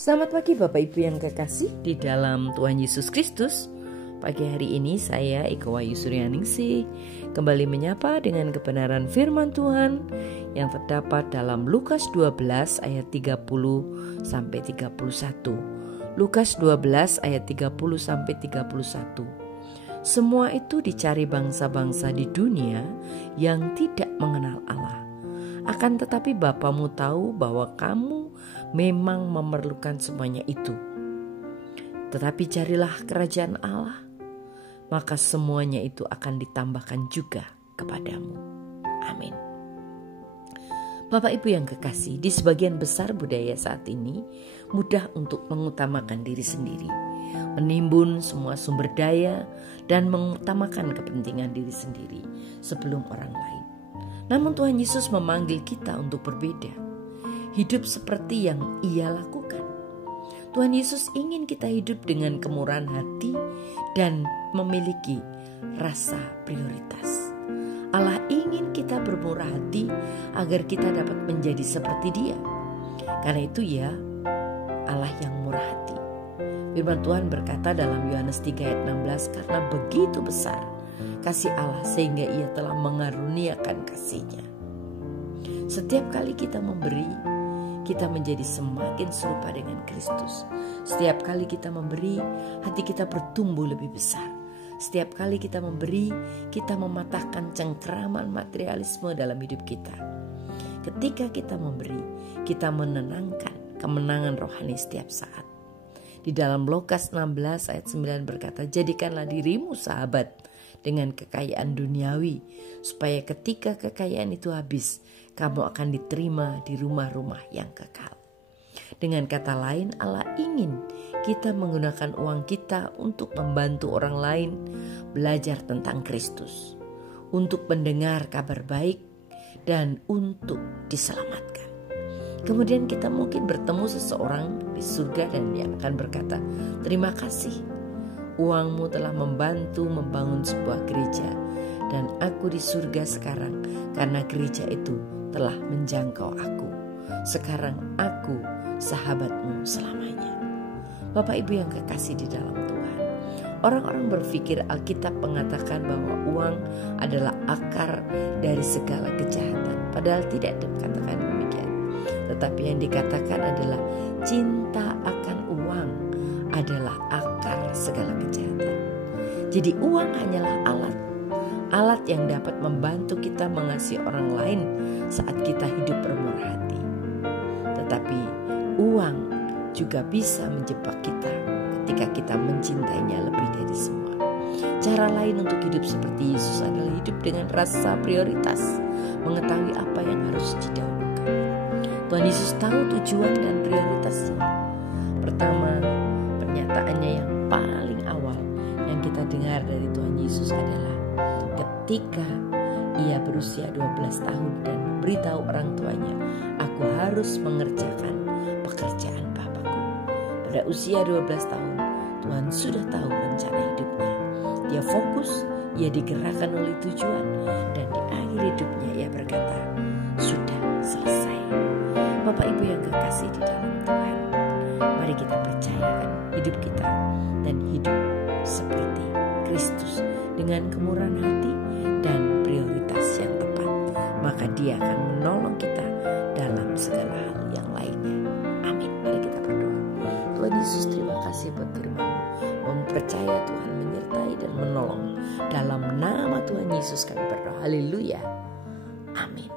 Selamat pagi Bapak Ibu yang kekasih di dalam Tuhan Yesus Kristus. Pagi hari ini saya Iko Wahyu Suryaningsih kembali menyapa dengan kebenaran firman Tuhan yang terdapat dalam Lukas 12 ayat 30 sampai 31. Lukas 12 ayat 30 sampai 31. Semua itu dicari bangsa-bangsa di dunia yang tidak mengenal Allah. Akan tetapi Bapamu tahu bahwa kamu memang memerlukan semuanya itu. Tetapi carilah kerajaan Allah, maka semuanya itu akan ditambahkan juga kepadamu. Amin. Bapak Ibu yang kekasih, di sebagian besar budaya saat ini mudah untuk mengutamakan diri sendiri, menimbun semua sumber daya dan mengutamakan kepentingan diri sendiri sebelum orang lain. Namun Tuhan Yesus memanggil kita untuk berbeda, hidup seperti yang Ia lakukan. Tuhan Yesus ingin kita hidup dengan kemurahan hati dan memiliki rasa prioritas. Allah ingin kita bermurah hati agar kita dapat menjadi seperti Dia. Karena itu ya, Allah yang murah hati. Firman Tuhan berkata dalam Yohanes 3 ayat 16, karena begitu besar kasih Allah sehingga Ia telah mengaruniakan kasih-Nya. Setiap kali kita memberi, kita menjadi semakin serupa dengan Kristus. Setiap kali kita memberi, hati kita bertumbuh lebih besar. Setiap kali kita memberi, kita mematahkan cengkeraman materialisme dalam hidup kita. Ketika kita memberi, kita menenangkan kemenangan rohani setiap saat. Di dalam Lukas 16 ayat 9 berkata, jadikanlah dirimu sahabat dengan kekayaan duniawi, supaya ketika kekayaan itu habis, kamu akan diterima di rumah-rumah yang kekal. Dengan kata lain, Allah ingin kita menggunakan uang kita untuk membantu orang lain belajar tentang Kristus, untuk mendengar kabar baik, dan untuk diselamatkan. Kemudian kita mungkin bertemu seseorang di surga dan dia akan berkata, terima kasih, uangmu telah membantu membangun sebuah gereja, dan aku di surga sekarang karena gereja itu telah menjangkau aku. Sekarang aku sahabatmu selamanya. Bapak Ibu yang kekasih di dalam Tuhan, orang-orang berpikir Alkitab mengatakan bahwa uang adalah akar dari segala kejahatan. Padahal tidak dikatakan demikian. Tetapi yang dikatakan adalah cinta akan uang adalah akar segala kejahatan. Jadi uang hanyalah alat yang dapat membantu kita mengasihi orang lain saat kita hidup bermurah hati. Tetapi uang juga bisa menjebak kita ketika kita mencintainya lebih dari semua. Cara lain untuk hidup seperti Yesus adalah hidup dengan rasa prioritas, mengetahui apa yang harus didahulukan. Tuhan Yesus tahu tujuan dan prioritasnya. Pertama, pernyataannya yang paling awal yang kita dengar dari Tuhan Yesus adalah ketika Ia berusia 12 tahun dan memberitahu orang tuanya, aku harus mengerjakan pekerjaan Bapakku. Pada usia 12 tahun, Tuhan sudah tahu rencana hidupnya. Dia fokus, ia digerakkan oleh tujuan, dan di akhir hidupnya ia berkata, sudah selesai. Bapak Ibu yang kekasih di dalam Tuhan, mari kita percayakan hidup kita dan hidup seperti Kristus dengan kemurahan hati dan prioritas yang tepat. Maka Dia akan menolong kita dalam segala hal yang lainnya. Amin. Mari kita berdoa. Tuhan Yesus, terima kasih buat firman-Mu. Mempercaya Tuhan menyertai dan menolong. Dalam nama Tuhan Yesus kami berdoa. Haleluya. Amin.